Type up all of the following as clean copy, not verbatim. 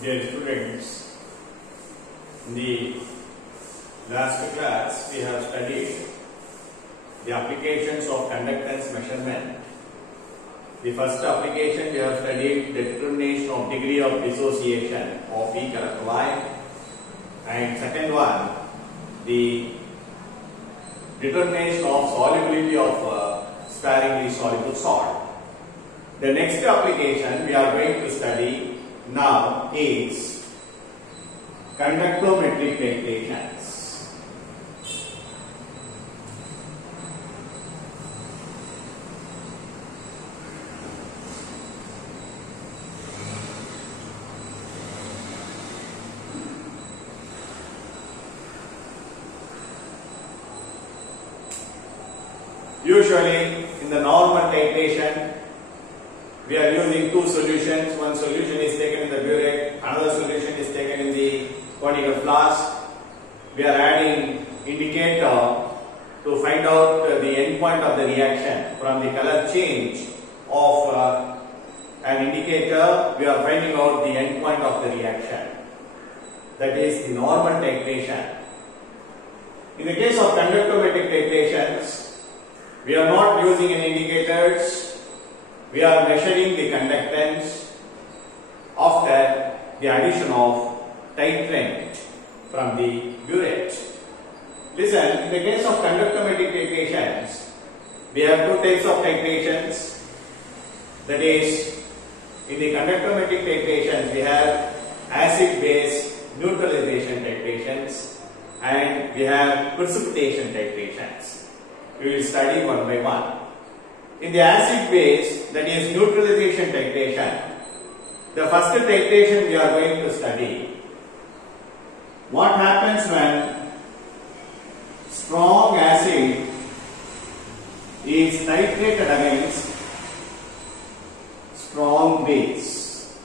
Dear students, in the last class we have studied the applications of conductance measurement. The first application we have studied the determination of degree of dissociation of weak electrolyte, and second one the determination of solubility of sparingly soluble salt. The next application we are going to study now is conductometric titrations. Usually in the normal titration we are using two solutions. One solution is taken in the burette, another solution is taken in the conical flask. We are adding indicator to find out the endpoint of the reaction. From the color change of an indicator, we are finding out the endpoint of the reaction. That is the normal titration. In the case of conductometric titrations, we are not using any indicators. We are measuring the conductance after the addition of titrant from the burette. Listen, in the case of conductometric titrations, we have two types of titrations. That is, in the conductometric titrations, we have acid-base neutralization titrations and we have precipitation titrations. We will study one by one. In the acid base, that is neutralization titration, the first titration we are going to study. What happens when strong acid is titrated against strong base?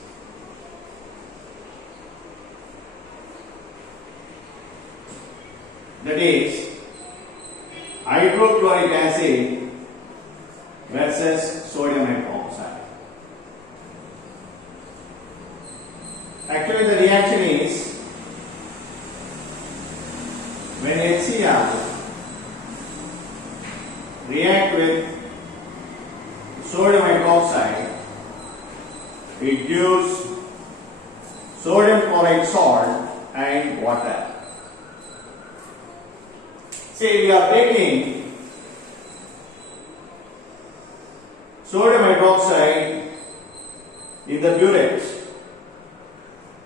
That is hydrochloric acid versus sodium hydroxide. Actually, the reaction is when HCl react with sodium hydroxide, it gives sodium chloride salt and water. See, we are taking sodium hydroxide in the burette.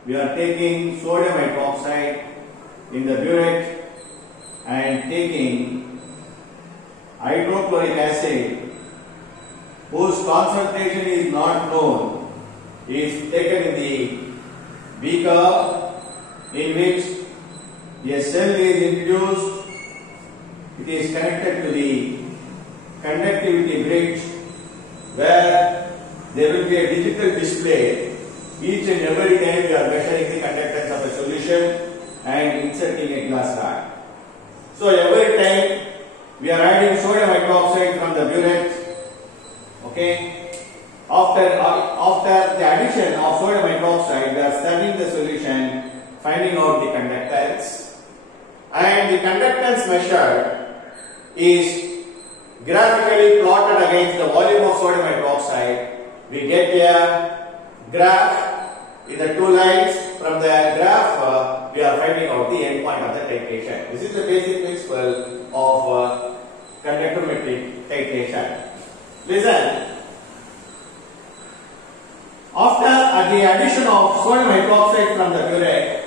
We are taking sodium hydroxide in the burette and taking hydrochloric acid whose concentration is not known is taken in the beaker in which a cell is introduced. It is connected to the conductivity bridge where there will be a digital display. Each and every time we are measuring the conductance of a solution and inserting a glass rod. So every time we are adding sodium hydroxide from the burette. Okay. After the addition of sodium hydroxide, we are studying the solution, finding out the conductance, and the conductance measured is graphically plotted against the volume of sodium hydroxide. We get a graph in the two lines. From the graph, we are finding out the endpoint of the titration. This is the basic principle of conductometric titration. Listen. After the addition of sodium hydroxide from the burette,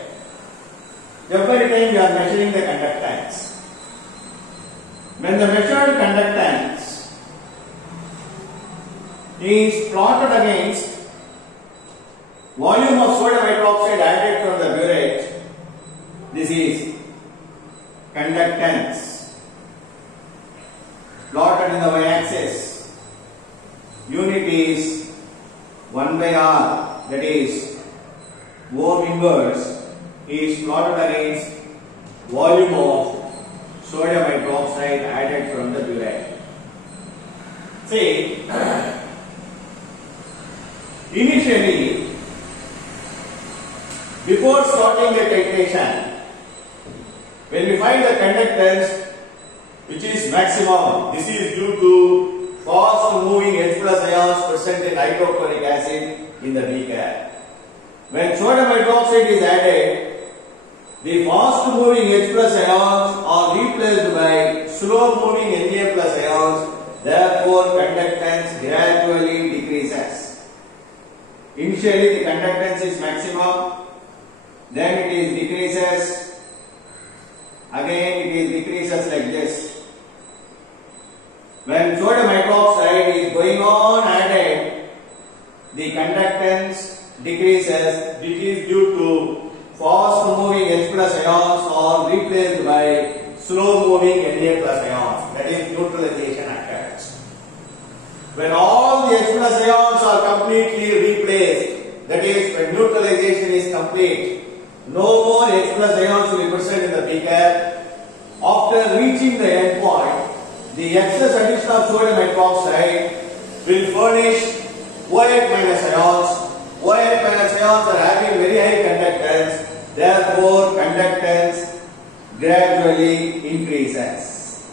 every time we are measuring the conductance. When the measured conductance is plotted against volume of sodium hydroxide added from the burette, this is conductance. Plotted in the y-axis, unit is 1 by R, that is ohm inverse is plotted against volume of sodium hydroxide added from the burette. See, initially Before starting the titration, when we find the conductance which is maximum, this is due to fast moving H plus ions present in hydrochloric acid in the beaker. When sodium hydroxide is added, the fast moving H plus ions are replaced by slow moving Na plus ions, therefore conductance gradually decreases. Initially the conductance is maximum, then it is decreases, again it is decreases like this. When sodium hydroxide is going on added, the conductance decreases, which is due to fast moving H plus ions are replaced by slow moving Na plus ions, that is neutralization occurs. When all the H plus ions are completely replaced, that is when neutralization is complete, no more H plus ions will be present in the beaker. After reaching the end point, the excess addition of sodium hydroxide will furnish OH minus ions. OH minus ions are having very high conductance, therefore conductance gradually increases.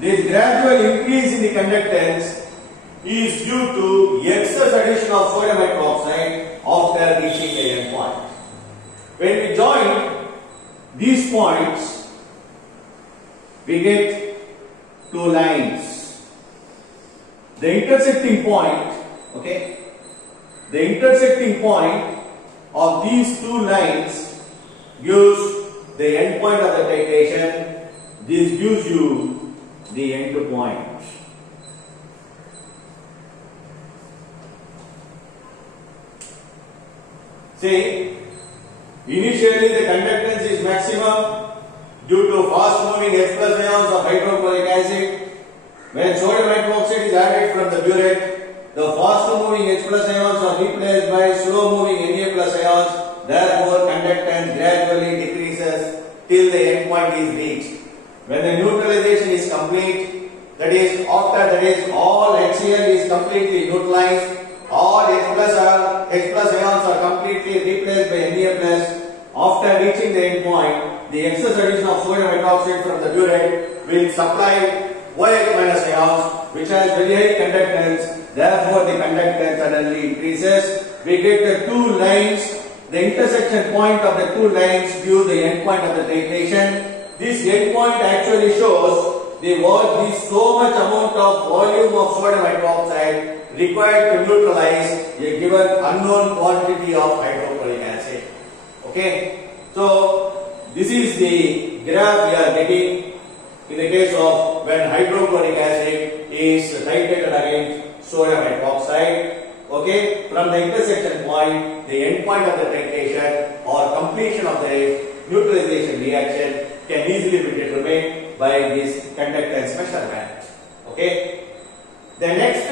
This gradual increase in the conductance is due to excess addition of sodium hydroxide after reaching the end point. When we join these points, we get two lines. The intersecting point, okay, the intersecting point of these two lines gives the end point of the titration. This gives you the end point. See, initially the conductance is maximum due to fast moving H plus ions of hydrochloric acid. When sodium hydroxide is added from the burette, the fast moving H plus ions are replaced by slow moving Na plus ions. Therefore, conductance gradually decreases till the end point is reached. When the neutralization is complete, that is all HCl is completely neutralized, all H plus ions are completely replaced by Na plus. After reaching the end point, the excess addition of sodium hydroxide from the burette will supply OH minus ions, which has very high conductance. Therefore, the conductance suddenly increases. We get the two lines. The intersection point of the two lines gives the end point of the titration. This end point actually shows the so much amount of volume of sodium hydroxide required to neutralize a given unknown quantity of hydrochloric acid. Okay, so this is the graph we are getting in the case of when hydrochloric acid is titrated against sodium hydroxide. Okay, from the intersection point, the end point of the titration or completion of the neutralization reaction can easily be determined by this conductance measurement. Okay, the next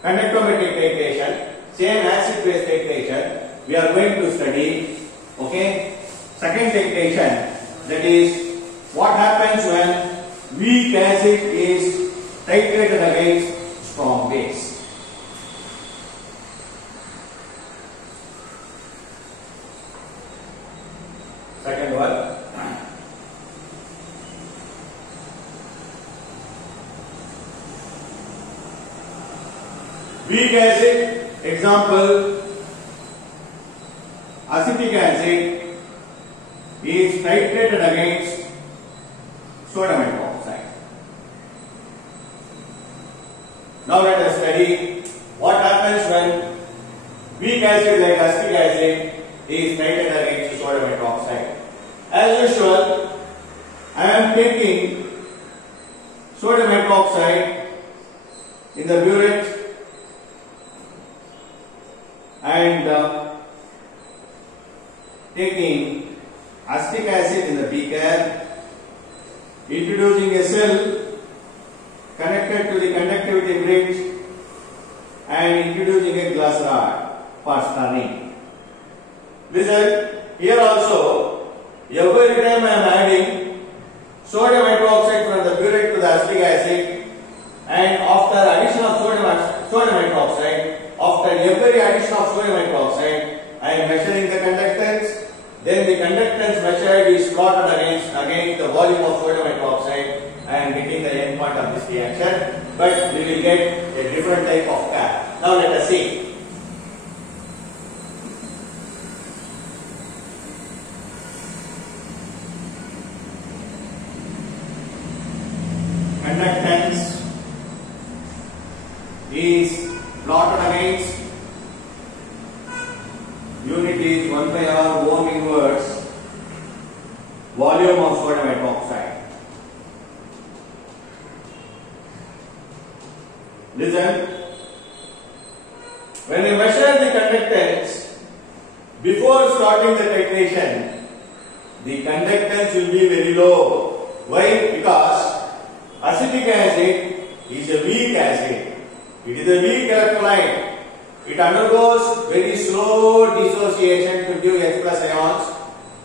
conductometric titration, same acid-base titration, we are going to study. Okay, second titration, that is what happens when weak acid is titrated against strong base. Second one. Weak acid, example, acetic acid is titrated against sodium hydroxide. Now let us study what happens when weak acid like acetic acid is titrated against sodium hydroxide. As usual, I am taking sodium hydroxide in the burette and taking acetic acid in the beaker, introducing a cell connected to the conductivity bridge and introducing a glass rod for stirring. Listen, here also every time I am adding sodium hydroxide from the burette to the acetic acid, and after addition of sodium hydroxide, after every then the conductance measured is plotted against the volume of sodium hydroxide and getting the end point of this reaction, but we will get a different type of curve. Now let us see. Conductance is plotted against, unit is 1 by R ohm inverse volume of sodium hydroxide. Listen, when we measure the conductance before starting the titration, the conductance will be very low. Why? Because acetic acid is a weak acid. It is a weak electrolyte. It undergoes very slow dissociation to give H plus ions.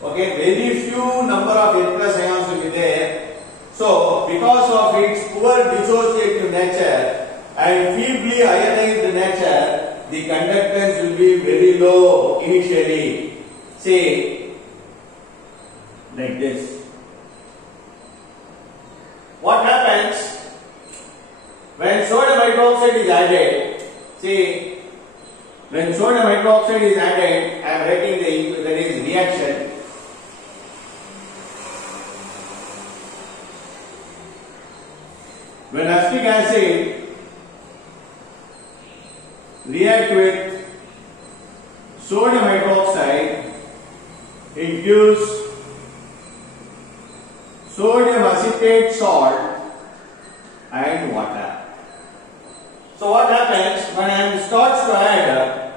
Okay, very few number of H plus ions will be there. So, because of its poor dissociative nature and feebly ionized nature, the conductance will be very low initially. Say, like this. What happens when sodium hydroxide is added? See, when sodium hydroxide is added, I am writing that is reaction. When acetic acid react with sodium hydroxide, it gives sodium acetate salt and water. So what happens when I am starts to add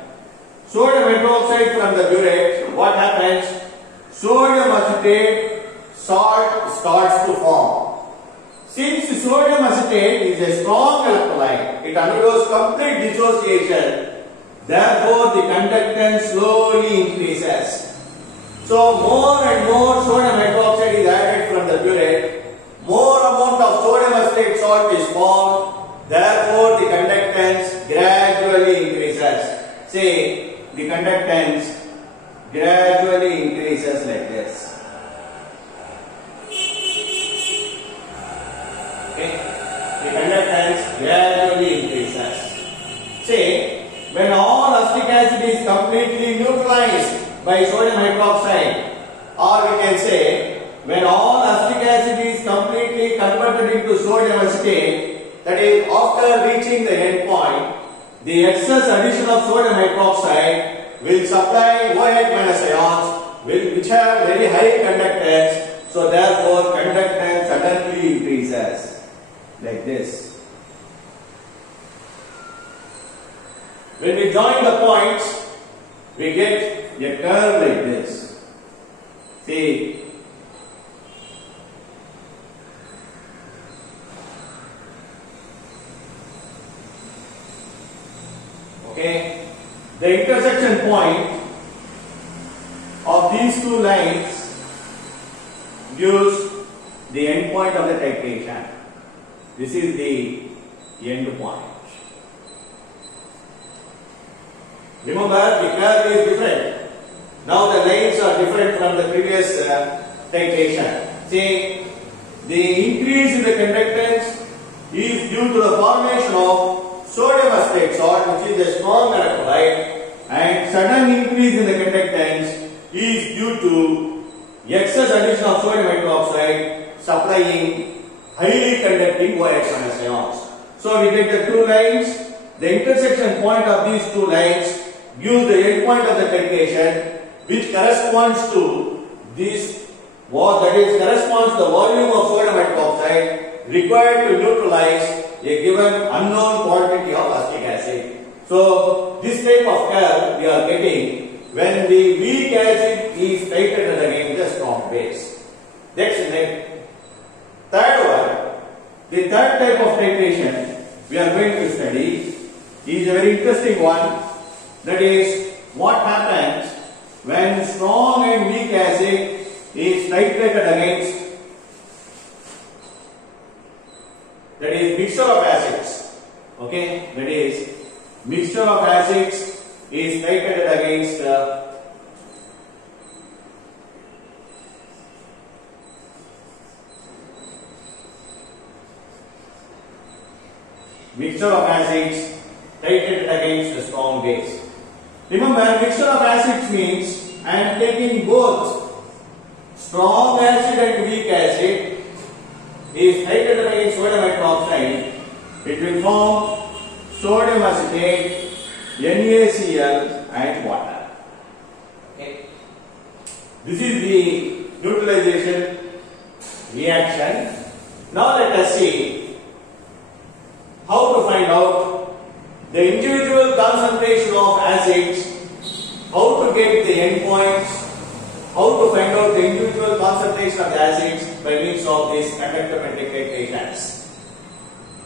sodium hydroxide from the burette? What happens? Sodium acetate salt starts to form. Since sodium acetate is a strong electrolyte, it undergoes complete dissociation. Therefore, the conductance slowly increases. So more and more sodium hydroxide is added from the burette. More amount of sodium acetate salt is formed. Therefore, the conductance gradually increases. Say, the conductance gradually increases like this. Okay, the conductance gradually increases. Say, when all acetic acid is completely neutralized by sodium hydroxide, or we can say, when all acetic acid is completely converted into sodium acetate, that is, after reaching the end point, the excess addition of sodium hydroxide will supply OH minus ions which have very high conductance. So therefore, conductance suddenly increases like this. When we join the points, we get a curve like this. See, okay, the intersection point of these two lines gives the end point of the titration. This is the end point. Remember, the curve is different. Now the lines are different from the previous titration. See, the increase in the conductance is due to the formation of sodium acetate salt, which is a strong electrolyte, and sudden increase in the conductance is due to excess addition of sodium hydroxide supplying highly conducting OH minus ions. So we get the two lines. The intersection point of these two lines gives the end point of the titration, which corresponds to this, that is, corresponds to the volume of sodium hydroxide required to neutralize a given unknown quantity of acetic acid. So this type of curve we are getting when the weak acid is titrated against the strong base. That's the third one. The third type of titration we are going to study is a very interesting one. That is, what happens when strong and weak acid is titrated against, that is, mixture of acids. Okay, that is, mixture of acids is titrated against mixture of acids titrated against a strong base. Remember, mixture of acids means I am taking both strong acid and weak acid is titrated against sodium hydroxide. It will form sodium acetate, NaCl and water. Okay. This is the neutralization reaction. Now let us see how to find out the individual concentration of acids, how to get the endpoints, how to find out the individual concentration of the acids by means of these conductometric titrations.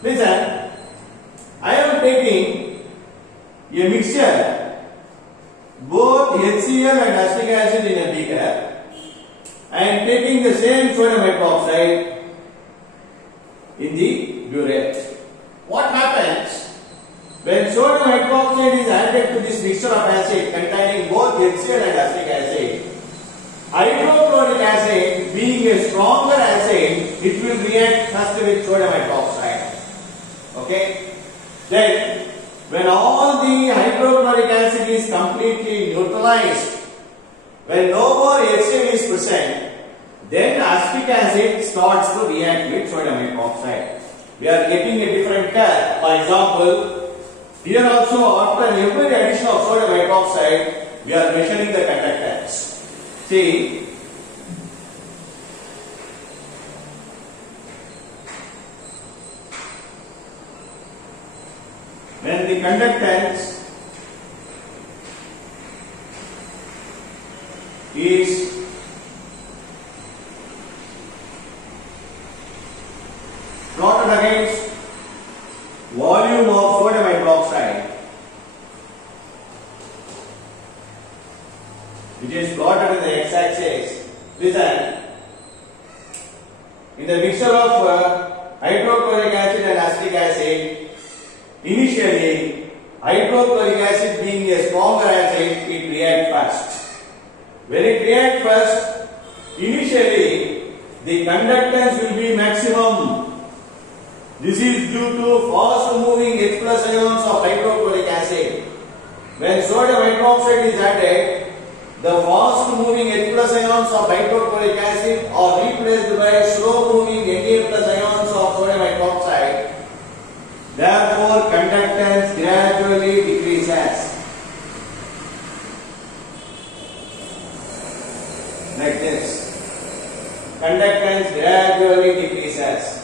Listen, I am taking a mixture, both HCl and acetic acid in a beaker. I am taking the same sodium hydroxide in the burette. What happens when sodium hydroxide is added to this mixture of acid containing both HCl and acetic acid? Hydrochloric acid, being a stronger acid, it will react first with sodium hydroxide. Okay? Then, when all the hydrochloric acid is completely neutralized, when no more HCl is present, then acetic acid starts to react with sodium hydroxide. We are getting a different curve. For example, here also after every addition of sodium hydroxide, we are measuring the conductance. See, when the conductance is plotted against volume of sodium hydroxide, which is plotted in the x-axis. Listen, in the mixture of hydrochloric acid and acetic acid, initially hydrochloric acid being a stronger acid, it reacts first. When it reacts first, initially the conductance will be maximum. This is due to fast moving H plus ions of hydrochloric acid. When sodium hydroxide is added, the fast moving H plus ions of hydrochloric acid are replaced by slow moving Na plus ions of sodium hydroxide. Therefore, conductance gradually decreases. Like this. Conductance gradually decreases.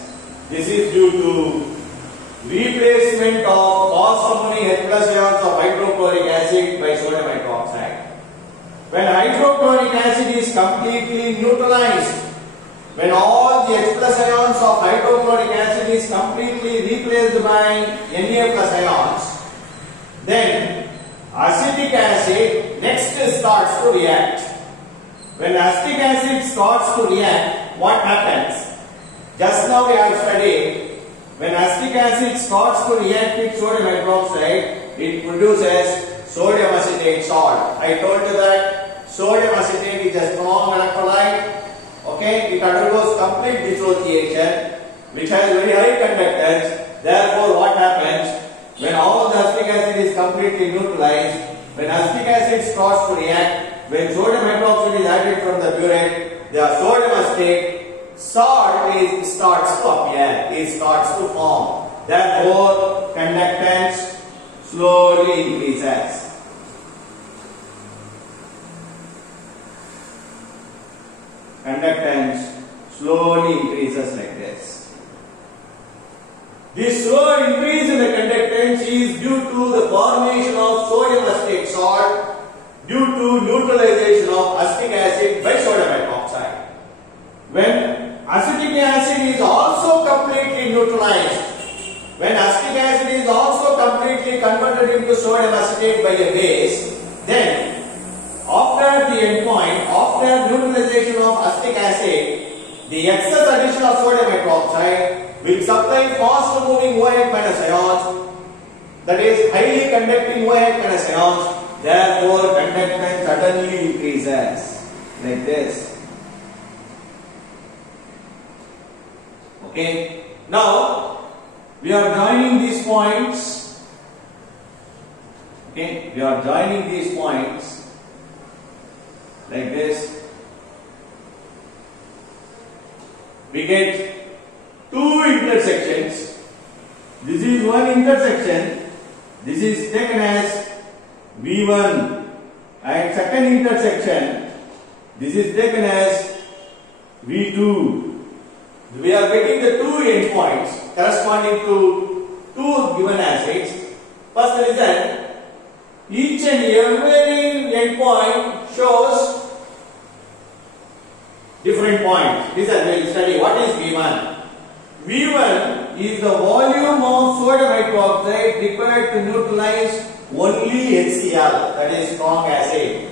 This is due to replacement of fast moving H plus ions of hydrochloric acid by sodium hydroxide. When hydrochloric acid is completely neutralized, when all the H plus ions of hydrochloric acid is completely replaced by Na plus ions, then acetic acid next starts to react. When acetic acid starts to react, what happens? Just now we have studied, when acetic acid starts to react with sodium hydroxide, it produces sodium acetate salt. I told you that sodium acetate is a strong electrolyte. Okay, it undergoes complete dissociation, which has very high conductance. Therefore, what happens when all the acetic acid is completely neutralized? When acetic acid starts to react, when sodium hydroxide is added from the burette, the sodium acetate salt starts to appear, it starts to form. Therefore, conductance slowly increases. Conductance slowly increases like this. This slow increase in the conductance is due to the formation of sodium acetate salt due to neutralization of acetic acid by sodium hydroxide. When acetic acid is also completely neutralized, when acetic acid is also completely converted into sodium acetate by a base, then after the endpoint, after neutralization of acetic acid, the excess addition of sodium hydroxide will supply fast moving OH minus ions, that is highly conducting OH minus ions. Therefore, conductance suddenly increases like this. Okay. Now, we are joining these points. Okay, we are joining these points like this. We get two intersections. This is one intersection. This is taken as V1, and second intersection, this is taken as V2. We are getting the two endpoints corresponding to two given acids. First result, each and every endpoint shows different points. This we will study. What is V1? V1 is the volume of sodium hydroxide required to neutralize only HCl, that is strong acid.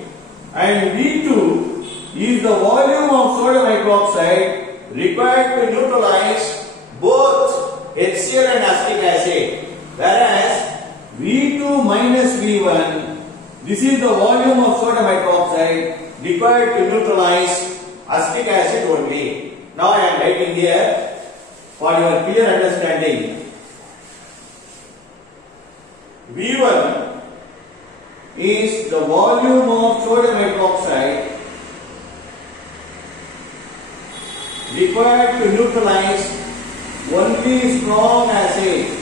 And V2 is the volume of sodium hydroxide required to neutralize both HCl and acetic acid. Whereas V2 minus V1, this is the volume of sodium hydroxide required to neutralize acetic acid only. Now I am writing here for your clear understanding. V1 is the volume of sodium hydroxide required to neutralize only strong acid,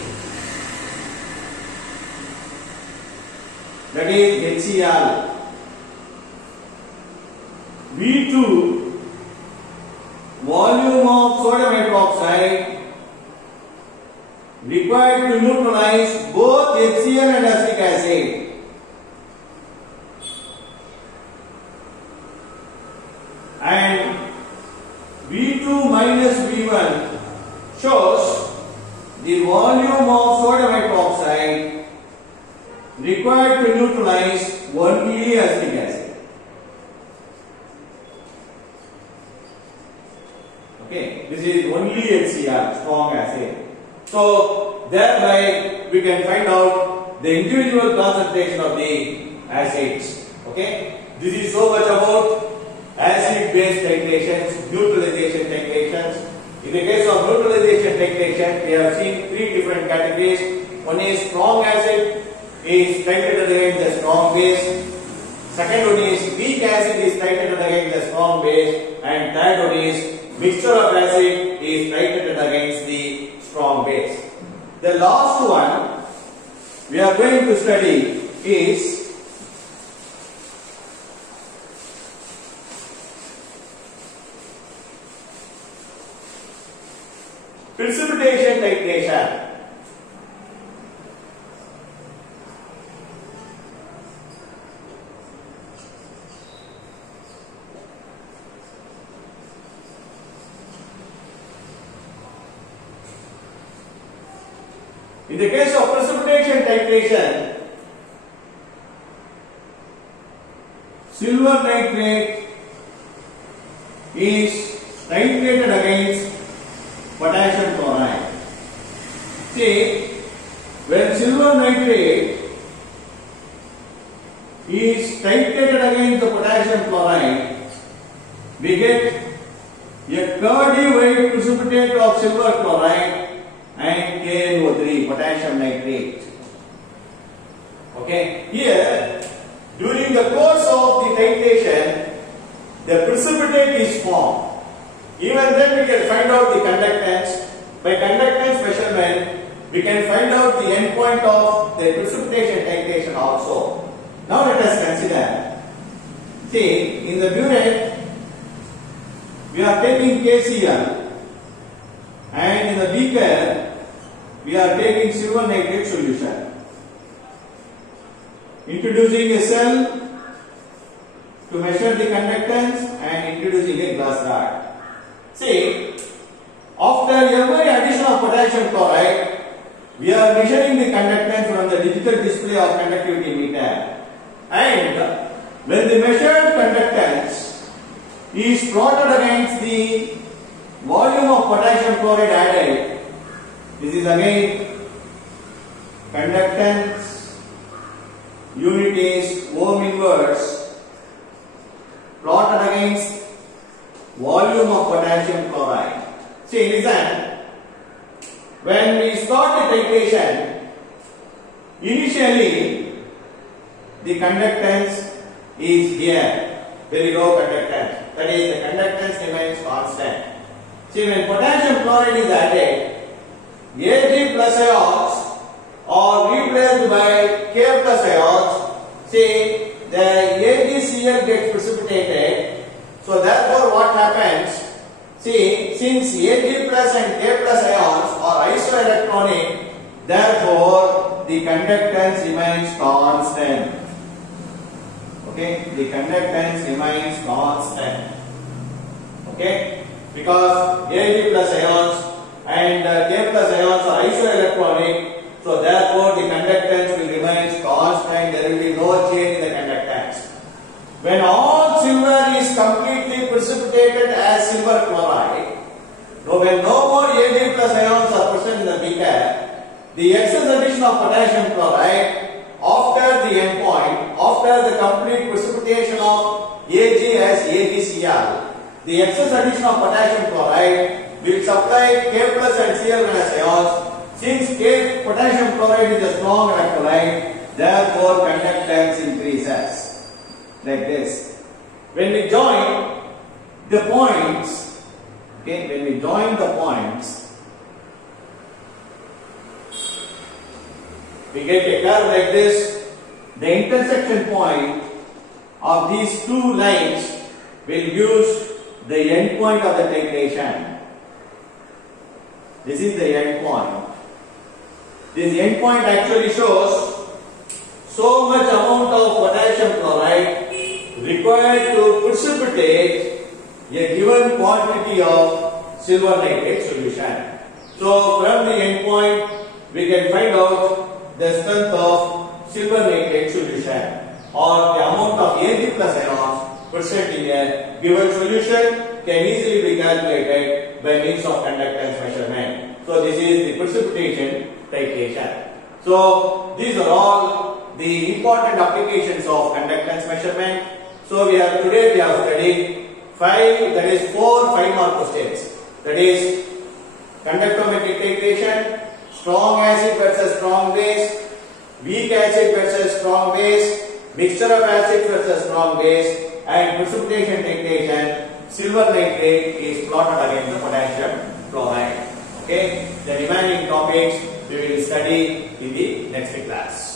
that is HCl. V2, volume of sodium hydroxide required to neutralize both HCl and acetic acid. And V2 minus V1 shows the volume of sodium hydroxide required to neutralize only acetic acid. Okay, this is only HCl, strong acid. So thereby we can find out the individual concentration of the acids. Okay, this is so much about acid-base titrations, neutralization titrations. In the case of neutralization titration, we have seen three different categories. One is strong acid is titrated against the strong base. Second one is weak acid is titrated against the strong base. And third one is mixture of acid is titrated against the strong base. The last one we are going to study is precipitation titration. In the case of precipitation titration, silver nitrate is titrated against potassium chloride. See, when silver nitrate is titrated against the potassium chloride, we get a curdy white precipitate of silver chloride and KNO3, potassium nitrate. Okay, here during the course of the titration, the precipitate is formed. Even then we can find out the conductance. By conductance measurement, we can find out the endpoint of the precipitation titration also. Now let us consider. See, in the burette, we are taking KCl, and in the beaker, we are taking silver nitrate solution. Introducing a cell to measure the conductance and introducing a glass rod. See, after every addition of potassium chloride, we are measuring the conductance from the digital display of conductivity meter. And when the measured conductance is plotted against the volume of potassium chloride added, this is again conductance, unit is ohm inverse, plotted against volume of potassium chloride. See, listen. when we start the titration, initially the conductance is here, very low conductance. That is, the conductance remains constant. See, when potassium chloride is added, Ag plus ions are replaced by K plus ions. See, the AgCl gets precipitated. So therefore what happens? See, since Ag plus and K plus ions are isoelectronic, therefore the conductance remains constant. Okay, the conductance remains constant. Okay, because Ag plus ions and K plus ions are isoelectronic, so therefore the conductance will remain constant. There will be no change in the conductance. When all silver is completely precipitated as silver chloride, when no more Ag plus ions are present in the beaker, the excess addition of potassium chloride after the endpoint, after the complete precipitation of Ag as AgCl, the excess addition of potassium chloride will supply K plus and Cl minus ions. Since potassium chloride is a strong electrolyte, therefore conductance increases. Like this. When we join the points, okay, when we join the points, we get a curve like this. The intersection point of these two lines will use the end point of the titration. This is the end point. This end point actually shows so much amount of potassium chloride required to precipitate a given quantity of silver nitrate solution. So from the end point we can find out the strength of silver nitrate solution or the amount of Ag plus ions present in a given solution can easily be calculated by means of conductance measurement. So this is the precipitation titration. So these are all the important applications of conductance measurement. So today we have studied four 5-mark questions. That is conductometric titration, strong acid versus strong base, weak acid versus strong base, mixture of acids versus strong base, and precipitation titration. Silver nitrate is plotted against the potassium chloride. Okay, the remaining topics we will study in the next class.